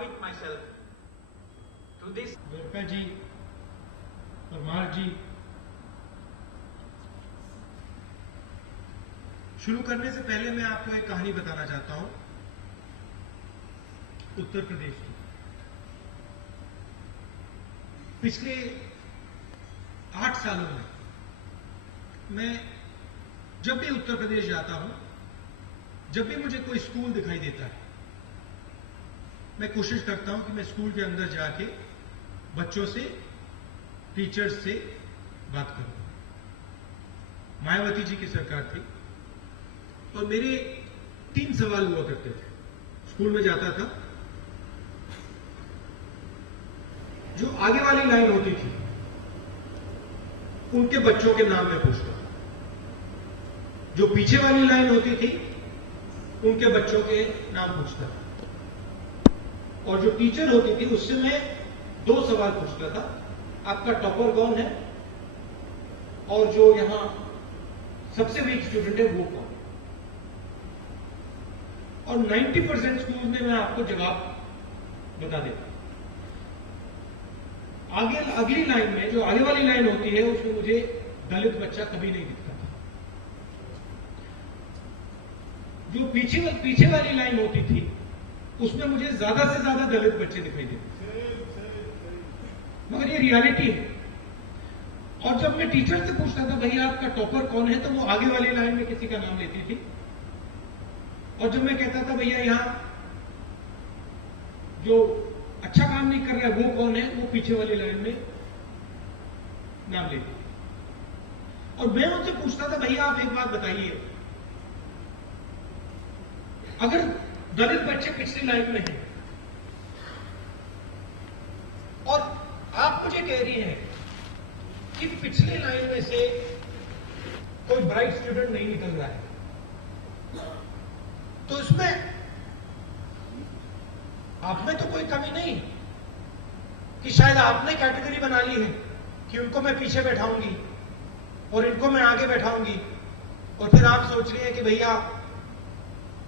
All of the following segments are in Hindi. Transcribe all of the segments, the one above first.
commit myself to this. Gorkha जी, परमार जी, शुरू करने से पहले मैं आपको एक कहानी बताना चाहता हूं उत्तर प्रदेश की। पिछले 8 सालों में मैं जब भी उत्तर प्रदेश जाता हूं, जब भी मुझे कोई स्कूल दिखाई देता है, मैं कोशिश करता हूं कि मैं स्कूल के अंदर जाके बच्चों से, टीचर्स से बात करूं। मायावती जी की सरकार थी और मेरे 3 सवाल हुआ करते थे। स्कूल में जाता था, जो आगे वाली लाइन होती थी उनके बच्चों के नाम में पूछता, जो पीछे वाली लाइन होती थी उनके बच्चों के नाम पूछता था, और जो टीचर होती थी उससे मैं 2 सवाल पूछता था, आपका टॉपर कौन है और जो यहां सबसे वीक स्टूडेंट है वो कौन। और 90% स्कूल में मैं आपको जवाब बता देता। आगे अगली लाइन में, जो आगे वाली लाइन होती है, उसमें मुझे दलित बच्चा कभी नहीं दिखता था। जो पीछे वाली लाइन होती थी उसमें मुझे ज्यादा से ज्यादा दलित बच्चे दिखाई देते, मगर ये रियलिटी है। और जब मैं टीचर से पूछता था भैया आपका टॉपर कौन है, तो वो आगे वाली लाइन में किसी का नाम लेती थी, और जब मैं कहता था भैया यहां जो अच्छा काम नहीं कर रहा है वो कौन है, वो पीछे वाली लाइन में नाम लेती थी। और मैं उनसे पूछता था भैया आप एक बात बताइए, अगर दलित बच्चे पिछली लाइन में हैं और आप मुझे कह रही हैं कि पिछली लाइन में से कोई ब्राइट स्टूडेंट नहीं निकल रहा है, तो इसमें आप में तो कोई कमी नहीं कि शायद आपने कैटेगरी बना ली है कि उनको मैं पीछे बैठाऊंगी और इनको मैं आगे बैठाऊंगी, और फिर आप सोच रही हैं कि भैया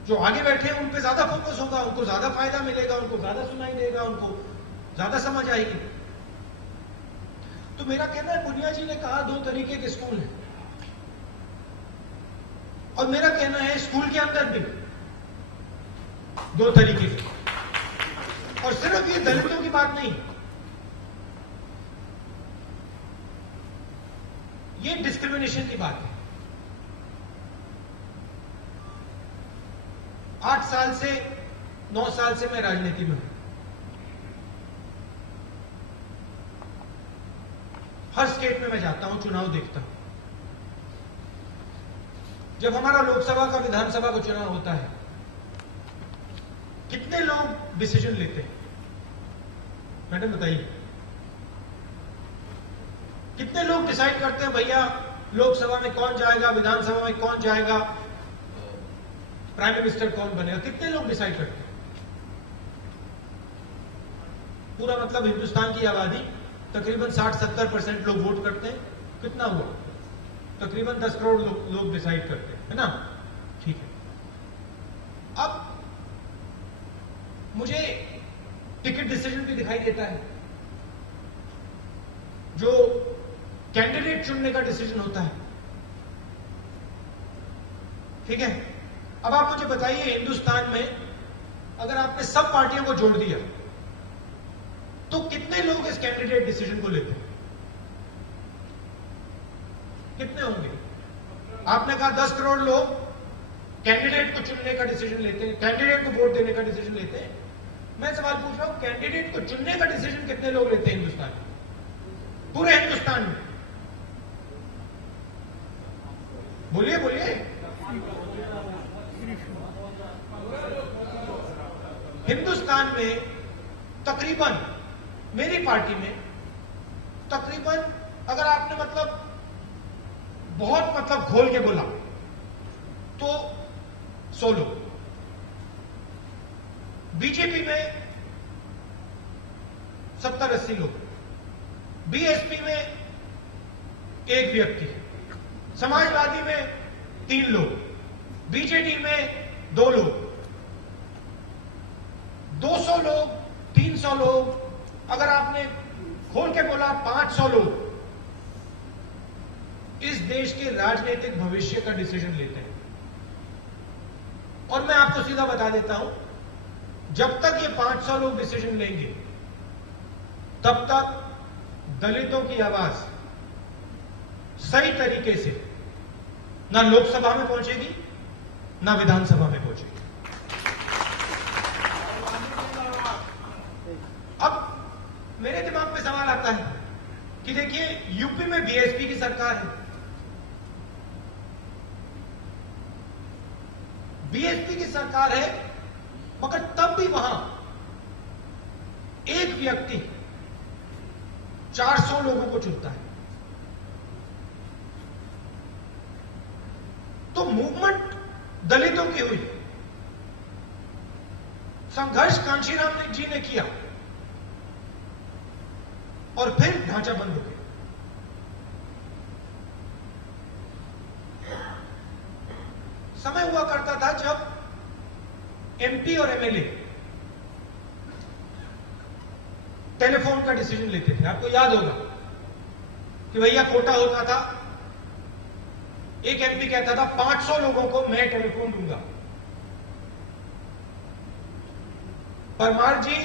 जो आगे बैठे हैं उन पे ज्यादा फोकस होगा, उनको ज्यादा फायदा मिलेगा, उनको ज्यादा सुनाई देगा, उनको ज्यादा समझ आएगी। तो मेरा कहना है, पुनिया जी ने कहा 2 तरीके के स्कूल हैं, और मेरा कहना है स्कूल के अंदर भी 2 तरीके के, और सिर्फ ये दलितों की बात नहीं, ये डिस्क्रिमिनेशन की बात है। 8 साल से 9 साल से मैं राजनीति में हूं। हर स्टेट में मैं जाता हूं, चुनाव देखता हूं। जब हमारा लोकसभा का, विधानसभा का चुनाव होता है, कितने लोग डिसीजन लेते हैं मैडम बताइए? कितने लोग डिसाइड करते हैं भैया लोकसभा में कौन जाएगा, विधानसभा में कौन जाएगा, प्राइम मिनिस्टर कौन बनेगा? कितने लोग डिसाइड करते हैं? पूरा मतलब हिंदुस्तान की आबादी तकरीबन 60-70% लोग वोट करते हैं। कितना हुआ? तकरीबन 10 करोड़ लोग डिसाइड करते हैं, है ना? ठीक है। अब मुझे टिकट डिसीजन भी दिखाई देता है, जो कैंडिडेट चुनने का डिसीजन होता है, ठीक है। अब आप मुझे बताइए, हिंदुस्तान में अगर आपने सब पार्टियों को जोड़ दिया तो कितने लोग इस कैंडिडेट डिसीजन को लेते हैं? कितने होंगे? आपने कहा 10 करोड़ लोग कैंडिडेट को चुनने का डिसीजन लेते हैं, कैंडिडेट को वोट देने का डिसीजन लेते हैं। मैं सवाल पूछ रहा हूं, कैंडिडेट को चुनने का डिसीजन कितने लोग लेते हैं हिंदुस्तान में, पूरे हिंदुस्तान में? बोलिए बोलिए। हिंदुस्तान में तकरीबन, मेरी पार्टी में तकरीबन, अगर आपने बहुत खोल के बोला तो 100 लोग, बीजेपी में 70-80 लोग, बीएसपी में 1 व्यक्ति, समाजवादी में 3 लोग, बीजेडी में 2 लोग, 200 लोग 300 लोग, अगर आपने खोल के बोला 500 लोग इस देश के राजनीतिक भविष्य का डिसीजन लेते हैं। और मैं आपको सीधा बता देता हूं, जब तक ये 500 लोग डिसीजन लेंगे तब तक दलितों की आवाज सही तरीके से ना लोकसभा में पहुंचेगी ना विधानसभा में पहुंचेगी। अब मेरे दिमाग में सवाल आता है कि देखिए, यूपी में बीएसपी की सरकार है, बीएसपी की सरकार है, मगर तब भी वहां एक व्यक्ति 400 लोगों को चुनता है। तो मूवमेंट दलितों की हुई, संघर्ष कांशीराम जी ने किया और फिर ढांचा बंद हो गया। समय हुआ करता था जब एमपी और एमएलए टेलीफोन का डिसीजन लेते थे। आपको याद होगा कि भैया कोटा होता था, एक एमपी कहता था 500 लोगों को मैं टेलीफोन दूंगा। परमार जी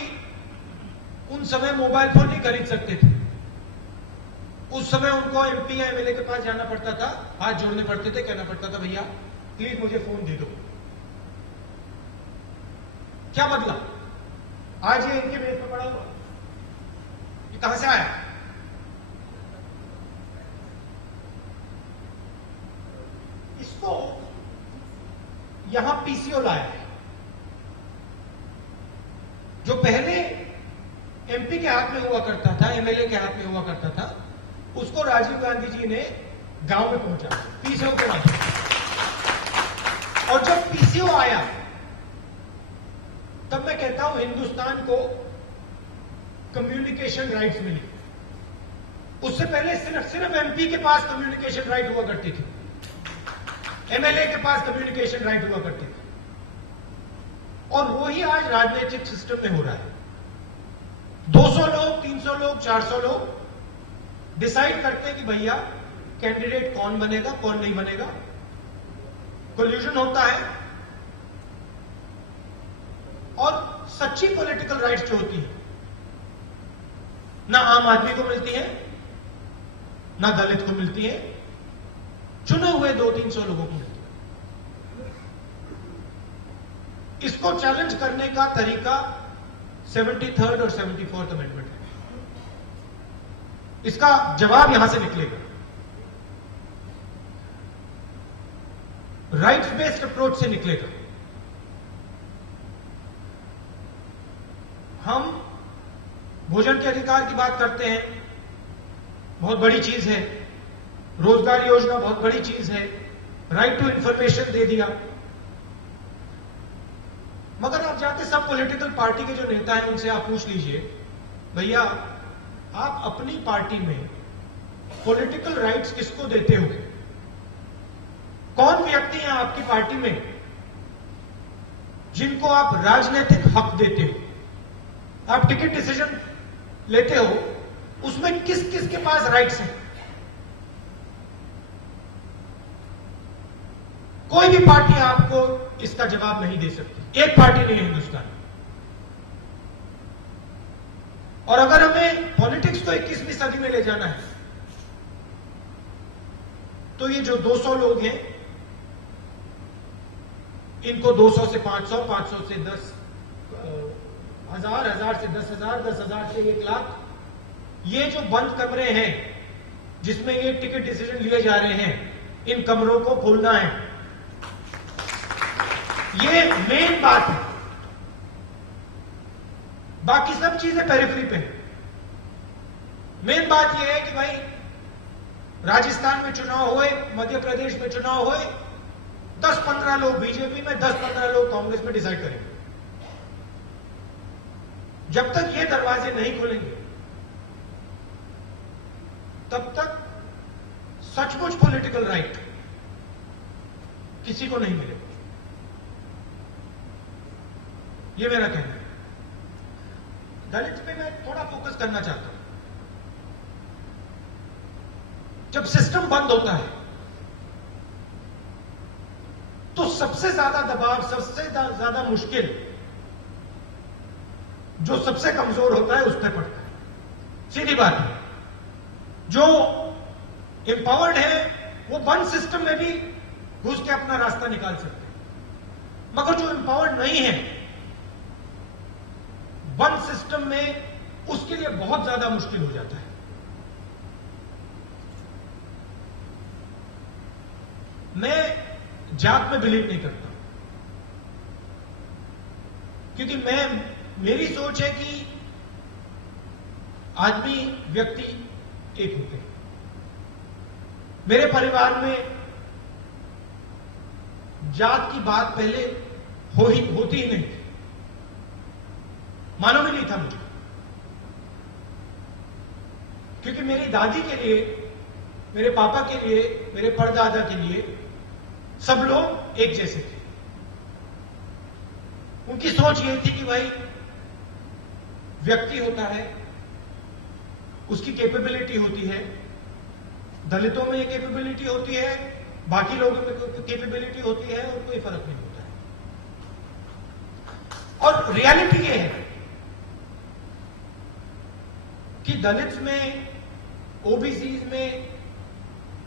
उन समय मोबाइल फोन नहीं खरीद सकते थे, उस समय उनको एमपी या एमएलए के पास जाना पड़ता था, हाथ जोड़ने पड़ते थे, कहना पड़ता था भैया प्लीज मुझे फोन दे दो। क्या बदला? आज ये इनके मेज पर पड़ा हुआ, ये कहां से आया? इसको यहां पीसीओ लाया है, जो पहले एमपी के हाथ में हुआ करता था, एमएलए के हाथ में हुआ करता था, उसको राजीव गांधी जी ने गांव में पहुंचा पीसीओ के माध्यम। और जब पीसीओ आया तब मैं कहता हूं हिंदुस्तान को कम्युनिकेशन राइट्स मिली। उससे पहले सिर्फ एमपी के पास कम्युनिकेशन राइट हुआ करती थी, एमएलए के पास कम्युनिकेशन राइट हुआ करती थी। और वही आज राजनीतिक सिस्टम में हो रहा है। 200 लोग, 300 लोग, 400 लोग डिसाइड करते हैं कि भैया कैंडिडेट कौन बनेगा, कौन नहीं बनेगा। कोल्यूशन होता है और सच्ची पॉलिटिकल राइट्स जो होती है ना आम आदमी को मिलती है ना दलित को मिलती है, चुने हुए 200-300 लोगों को मिलती है। इसको चैलेंज करने का तरीका 73rd और 74th अमेंडमेंट है। इसका जवाब यहां से निकलेगा। राइट्स बेस्ड अप्रोच से निकलेगा। हम भोजन के अधिकार की बात करते हैं, बहुत बड़ी चीज है। रोजगार योजना बहुत बड़ी चीज है। राइट टू इंफॉर्मेशन दे दिया। मगर आप जाके सब पॉलिटिकल पार्टी के जो नेता हैं उनसे आप पूछ लीजिए, भैया आप अपनी पार्टी में पॉलिटिकल राइट्स किसको देते हो? कौन व्यक्ति हैं आपकी पार्टी में जिनको आप राजनीतिक हक देते हो? आप टिकट डिसीजन लेते हो, उसमें किस किस के पास राइट्स हैं? कोई भी पार्टी आपको इसका जवाब नहीं दे सकती। एक पार्टी नहीं है हिंदुस्तान में। और अगर हमें पॉलिटिक्स को 21वीं सदी में ले जाना है तो ये जो 200 लोग हैं, इनको 200 से 500, 500 से 10 हजार, 1000 से 10,000, 10,000 से 1 लाख, ये जो बंद कमरे हैं जिसमें ये टिकट डिसीजन लिए जा रहे हैं, इन कमरों को खोलना है। ये मेन बात है। बाकी सब चीजें पेरिफेरी पे है। मेन बात यह है कि भाई राजस्थान में चुनाव हुए, मध्य प्रदेश में चुनाव हुए, 10-15 लोग बीजेपी में, 10-15 लोग कांग्रेस में डिसाइड करेंगे। जब तक ये दरवाजे नहीं खुलेंगे तब तक सचमुच पॉलिटिकल राइट किसी को नहीं मिलेगा। ये मेरा कहना है। दलित पे मैं थोड़ा फोकस करना चाहता हूं। जब सिस्टम बंद होता है तो सबसे ज्यादा दबाव, सबसे ज्यादा मुश्किल जो सबसे कमजोर होता है उस पर पड़ता है। सीधी बात है, जो एम्पावर्ड है वो बंद सिस्टम में भी घुस के अपना रास्ता निकाल सकते हैं, मगर जो एम्पावर्ड नहीं है बंद सिस्टम में, उसके लिए बहुत ज्यादा मुश्किल हो जाता है। मैं जात में बिलीव नहीं करता, क्योंकि मेरी सोच है कि आदमी, व्यक्ति एक होते हैं। मेरे परिवार में जात की बात पहले होती ही नहीं थी, मालूम ही नहीं था मुझे, क्योंकि मेरी दादी के लिए, मेरे पापा के लिए, मेरे परदादा के लिए सब लोग एक जैसे थे। उनकी सोच ये थी कि भाई व्यक्ति होता है, उसकी कैपेबिलिटी होती है, दलितों में ये कैपेबिलिटी होती है, बाकी लोगों में कैपेबिलिटी होती है, और कोई फर्क नहीं होता है। और रियलिटी ये है कि दलित में, ओबीसी में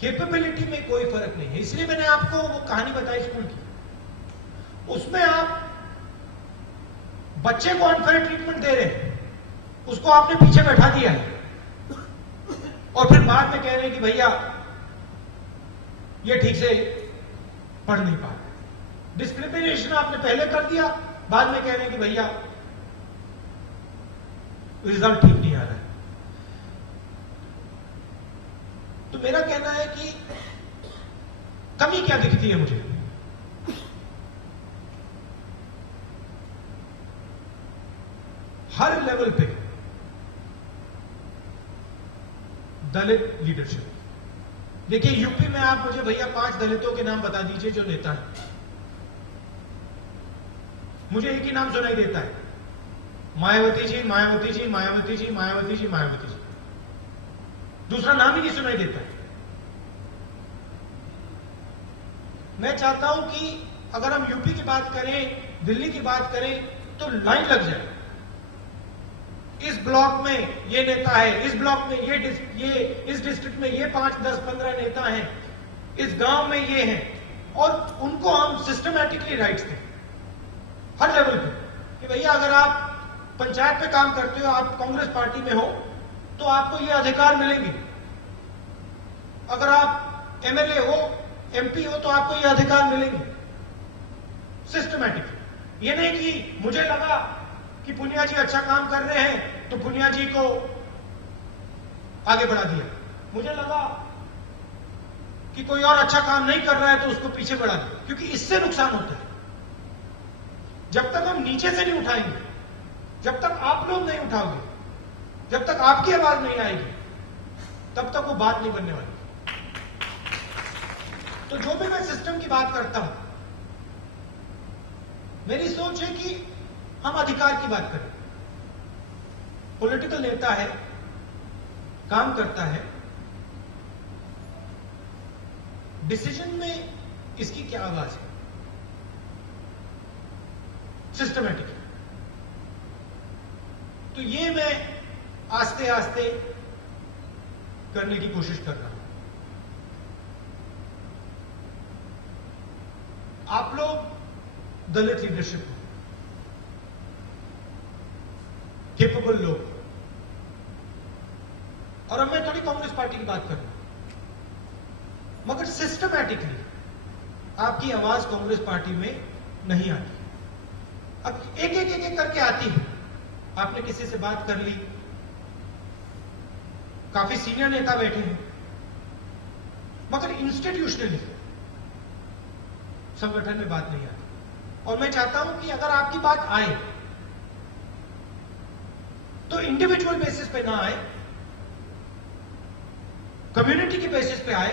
कैपेबिलिटी में कोई फर्क नहीं है। इसलिए मैंने आपको वो कहानी बताई स्कूल की, उसमें आप बच्चे को अनफेयर ट्रीटमेंट दे रहे हैं, उसको आपने पीछे बैठा दिया है, और फिर बाद में कह रहे हैं कि भैया ये ठीक से पढ़ नहीं पा रहा। डिस्क्रिमिनेशन आपने पहले कर दिया, बाद में कह रहे हैं कि भैया रिजल्ट ठीक नहीं आ रहा है। तो मेरा कहना है कि कमी क्या दिखती है मुझे? हर लेवल पे दलित लीडरशिप। देखिए यूपी में आप मुझे भैया 5 दलितों के नाम बता दीजिए जो नेता है। मुझे एक ही नाम सुनाई देता है, मायावती जी, मायावती जी, मायावती जी, मायावती जी, मायावती जी। दूसरा नाम ही नहीं सुनाई देता। मैं चाहता हूं कि अगर हम यूपी की बात करें, दिल्ली की बात करें, तो लाइन लग जाए। इस ब्लॉक में ये नेता है, इस ब्लॉक में ये इस डिस्ट्रिक्ट में ये 5, 10, 15 नेता हैं, इस गांव में ये हैं, और उनको हम सिस्टमैटिकली राइट्स दें हर लेवल पे कि भैया अगर आप पंचायत पे काम करते हो, आप कांग्रेस पार्टी में हो, तो आपको ये अधिकार मिलेंगे। अगर आप एमएलए हो, एमपी हो, तो आपको ये अधिकार मिलेंगे सिस्टमैटिकली। ये नहीं कि मुझे लगा कि पुनिया जी अच्छा काम कर रहे हैं तो पुनिया जी को आगे बढ़ा दिया, मुझे लगा कि कोई और अच्छा काम नहीं कर रहा है तो उसको पीछे बढ़ा दिया, क्योंकि इससे नुकसान होता है। जब तक हम नीचे से नहीं उठाएंगे, जब तक आप लोग नहीं उठाओगे, जब तक आपकी आवाज नहीं आएगी, तब तक वो बात नहीं बनने वाली। तो जो भी मैं सिस्टम की बात करता हूं, मेरी सोच है कि हम अधिकार की बात करें। पॉलिटिकल नेता है, काम करता है, डिसीजन में इसकी क्या आवाज है? सिस्टमैटिक। तो ये मैं आस्ते आस्ते करने की कोशिश कर रहा हूं। आप लोग दलित लीडरशिप हो, कैपेबल लोग, और अब मैं थोड़ी कांग्रेस पार्टी की बात कर रहा हूं, मगर सिस्टमैटिकली आपकी आवाज कांग्रेस पार्टी में नहीं आती। अब एक एक करके आती है। आपने किसी से बात कर ली, काफी सीनियर नेता बैठे हैं, मगर इंस्टीट्यूशनली संगठन में बात नहीं आती। और मैं चाहता हूं कि अगर आपकी बात आए तो इंडिविजुअल बेसिस पे ना आए, कम्युनिटी की बेसिस पे आए,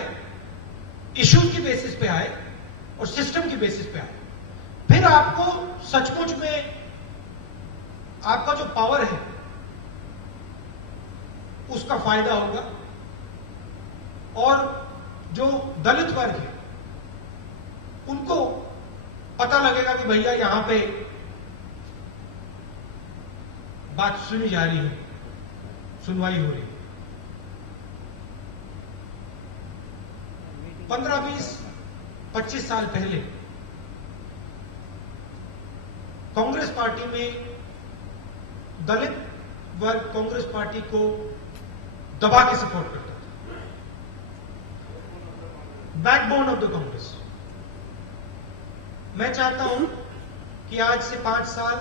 इश्यूज की बेसिस पे आए, और सिस्टम की बेसिस पे आए। फिर आपको सचमुच में आपका जो पावर है उसका फायदा होगा और जो दलित वर्ग है उनको पता लगेगा कि भैया यहां पे बात सुनी जा रही है, सुनवाई हो रही है। 15, 20, 25 साल पहले कांग्रेस पार्टी में दलित वर्ग कांग्रेस पार्टी को दबा के सपोर्ट करता था, बैकबोन ऑफ द कांग्रेस। मैं चाहता हूं कि आज से 5 साल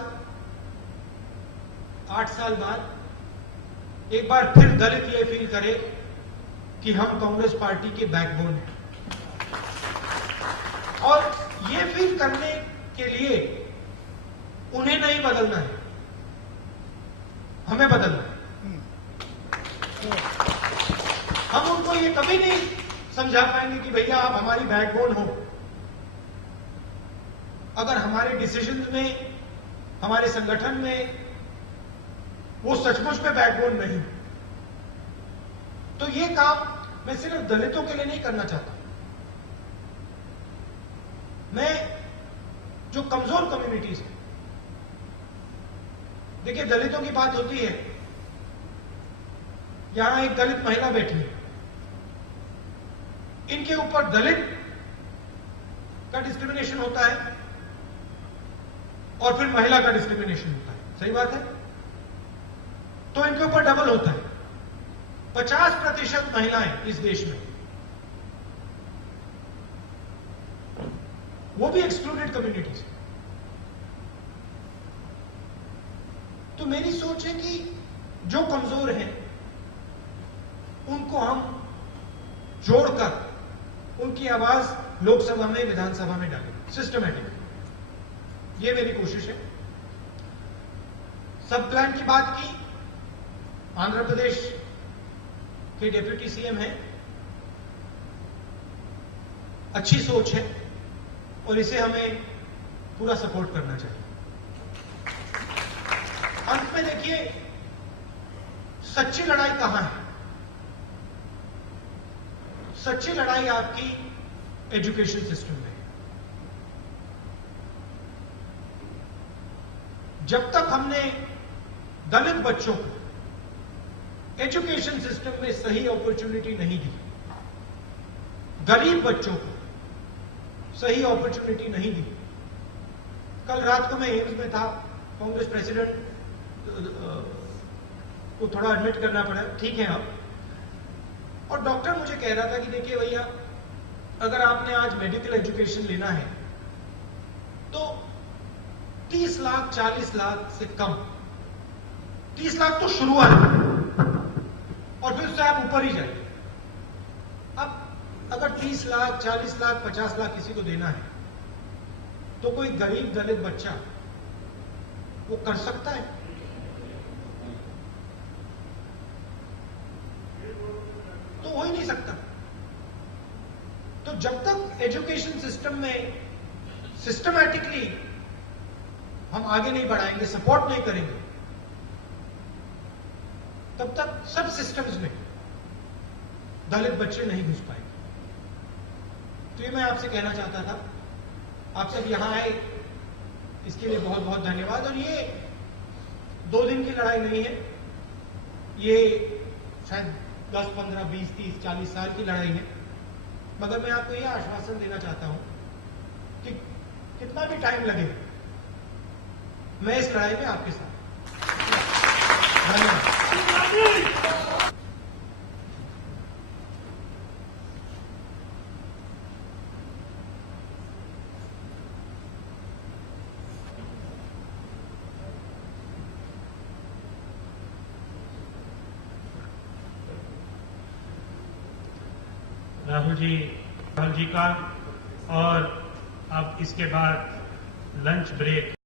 8 साल बाद एक बार फिर दलित ये फील करे कि हम कांग्रेस पार्टी के बैकबोन हैं, और ये फील करने के लिए उन्हें नहीं बदलना है, हमें बदलना है। हम उनको ये कभी नहीं समझा पाएंगे कि भैया आप हमारी बैकबोन हो, अगर हमारे डिसीजन में, हमारे संगठन में वो सचमुच में बैकबोन नहीं। तो ये काम मैं सिर्फ दलितों के लिए नहीं करना चाहता। मैं जो कमजोर कम्युनिटीज है, देखिए दलितों की बात होती है, यहां एक दलित महिला बैठी है, इनके ऊपर दलित का डिस्क्रिमिनेशन होता है और फिर महिला का डिस्क्रिमिनेशन होता है, सही बात है? तो इनके ऊपर डबल होता है। 50% महिलाएं इस देश में, वो भी एक्सक्लूडेड कम्युनिटीज। तो मेरी सोच है कि जो कमजोर हैं उनको हम जोड़कर उनकी आवाज लोकसभा में, विधानसभा में डालें सिस्टमैटिक। ये मेरी कोशिश है। सब प्लान की बात की, आंध्र प्रदेश के डिप्टी सीएम हैं, अच्छी सोच है और इसे हमें पूरा सपोर्ट करना चाहिए। अंत में देखिए, सच्ची लड़ाई कहां है? सच्ची लड़ाई आपकी एजुकेशन सिस्टम में है। जब तक हमने दलित बच्चों को एजुकेशन सिस्टम में सही अपॉर्चुनिटी नहीं दी, गरीब बच्चों को सही अपॉर्चुनिटी नहीं दी। कल रात को मैं एम्स में था, कांग्रेस प्रेसिडेंट को थोड़ा एडमिट करना पड़ा, ठीक है अब, और डॉक्टर मुझे कह रहा था कि देखिए भैया, अगर आपने आज मेडिकल एजुकेशन लेना है तो 30 लाख 40 लाख से कम, 30 लाख तो शुरुआत है और फिर उससे आप ऊपर ही जाइए। अब अगर 30 लाख 40 लाख 50 लाख किसी को देना है तो कोई गरीब दलित बच्चा वो कर सकता है? तो हो ही नहीं सकता। तो जब तक एजुकेशन सिस्टम में सिस्टमैटिकली हम आगे नहीं बढ़ाएंगे, सपोर्ट नहीं करेंगे, तब तक सब सिस्टम्स में दलित बच्चे नहीं घुस पाएंगे। तो ये मैं आपसे कहना चाहता था। आप सब यहां आए, इसके लिए बहुत बहुत धन्यवाद। और ये 2 दिन की लड़ाई नहीं है, ये शायद 10, 15, 20, 30, 40 साल की लड़ाई है। मगर मैं आपको यह आश्वासन देना चाहता हूं कि कितना भी टाइम लगे, मैं इस लड़ाई में आपके साथ। धन्यवाद। राहुल जी का, और अब इसके बाद लंच ब्रेक